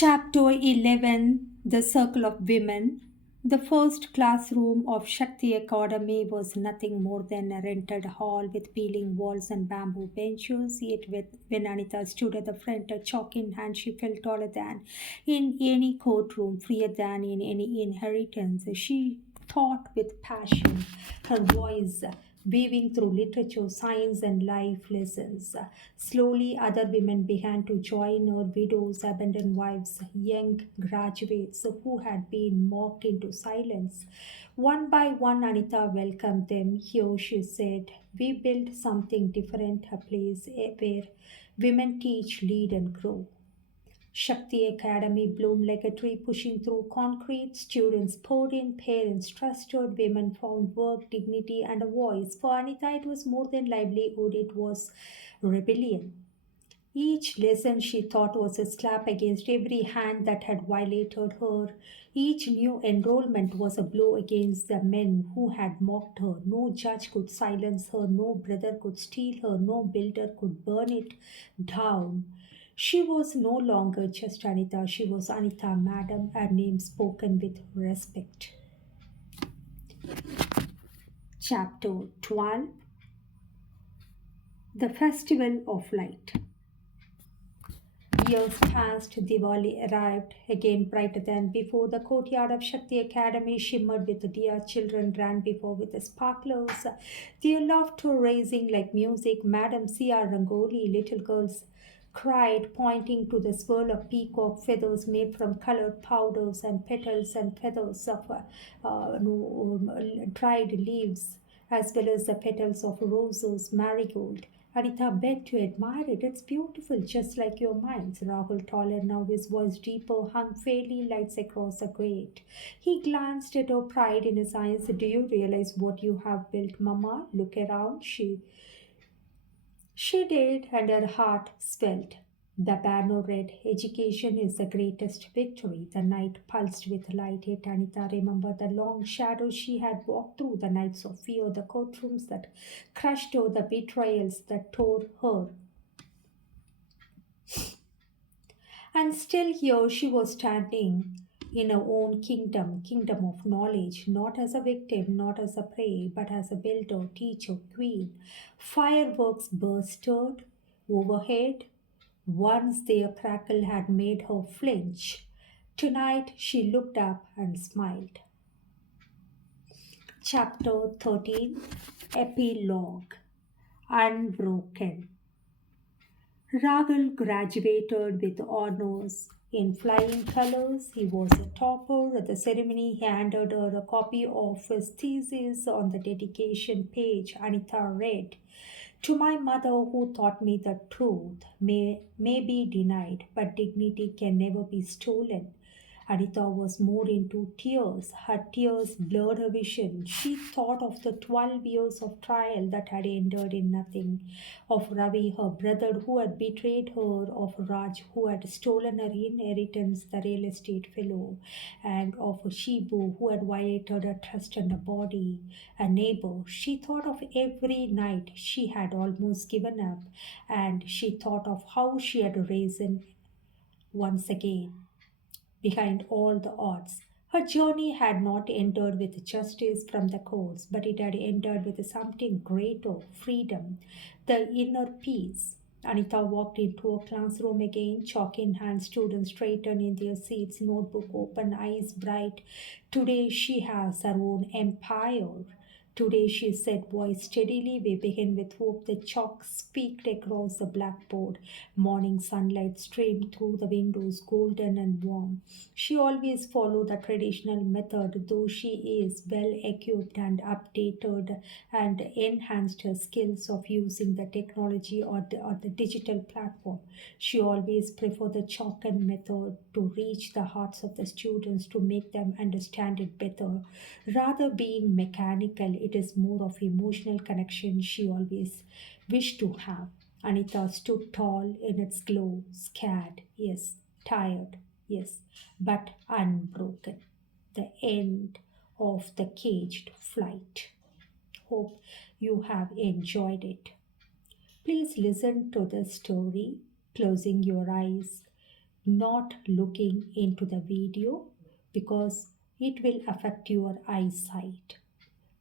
Chapter 11 The Circle of Women. The first classroom of Shakti Academy was nothing more than a rented hall with peeling walls and bamboo benches. Yet, when Anita stood at the front, a chalk in hand, she felt taller than in any courtroom, freer than in any inheritance. She thought with passion, her voice weaving through literature, science, and life lessons. Slowly, other women began to join her widows, abandoned wives, young graduates who had been mocked into silence. One by one, Anita welcomed them. Here, she said, we built something different, a place where women teach, lead, and grow. Shakti Academy bloomed like a tree pushing through concrete. Students poured in, parents trusted, women found work, dignity, and a voice. For Anita, it was more than livelihood, it was rebellion. Each lesson she thought was a slap against every hand that had violated her. Each new enrollment was a blow against the men who had mocked her. No judge could silence her, no brother could steal her, no builder could burn it down. She was no longer just Anita, she was Anita Madam, her name spoken with respect. Chapter 12 The Festival of Light. Years passed, Diwali arrived, again brighter than before. The courtyard of Shakti Academy shimmered with dear children ran before with the sparklers, their laughter raising like music. Madam Sia Rangoli, little girls cried, pointing to the swirl of peacock feathers made from colored powders and petals and feathers of dried leaves, as well as the petals of roses, marigold. Anita begged to admire it. It's beautiful, just like your minds. Rahul, taller now, his voice deeper, hung faintly lights across the grate. He glanced at her, pride in his eyes. Do you realize what you have built, Mama? Look around. She did, and her heart swelled. The banner read, Education is the greatest victory. The night pulsed with light. Yet Anita remembered the long shadows she had walked through, the nights of fear, the courtrooms that crushed her, the betrayals that tore her. And still here she was standing in her own kingdom, kingdom of knowledge, not as a victim, not as a prey, but as a builder, teacher, queen. Fireworks bursted overhead. Once their crackle had made her flinch. Tonight she looked up and smiled. Chapter 13 Epilogue Unbroken. Raghul graduated with honors in flying colors. He was a topper. At the ceremony, he handed her a copy of his thesis. On the dedication page, Anita read, To my mother who taught me the truth may be denied, but dignity can never be stolen. Anita was more into tears. Her tears blurred her vision. She thought of the 12 years of trial that had ended in nothing, of Ravi, her brother, who had betrayed her, of Raj, who had stolen her inheritance, the real estate fellow, and of Shibu, who had violated her trust and her body, a neighbor. She thought of every night she had almost given up, and she thought of how she had risen once again behind all the odds. Her journey had not ended with justice from the courts, but it had ended with something greater, freedom, the inner peace. Anita walked into a classroom again, chalk in hand, students straightened in their seats, notebook open, eyes bright. Today she has her own empire. Today, she said, voice steadily, we begin with hope. The chalk speaked across the blackboard. Morning sunlight streamed through the windows, golden and warm. She always followed the traditional method, though she is well equipped and updated and enhanced her skills of using the technology or the digital platform. She always preferred the chalk and method to reach the hearts of the students, to make them understand it better. Rather being mechanical, it is more of emotional connection she always wished to have. Anita stood tall in its glow, scared, yes, tired, yes, but unbroken. The end of the caged flight. Hope you have enjoyed it. Please listen to the story, closing your eyes. not looking into the video because it will affect your eyesight.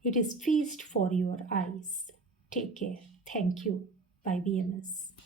It is feast for your eyes. Take care. Thank you. Bye, BMS.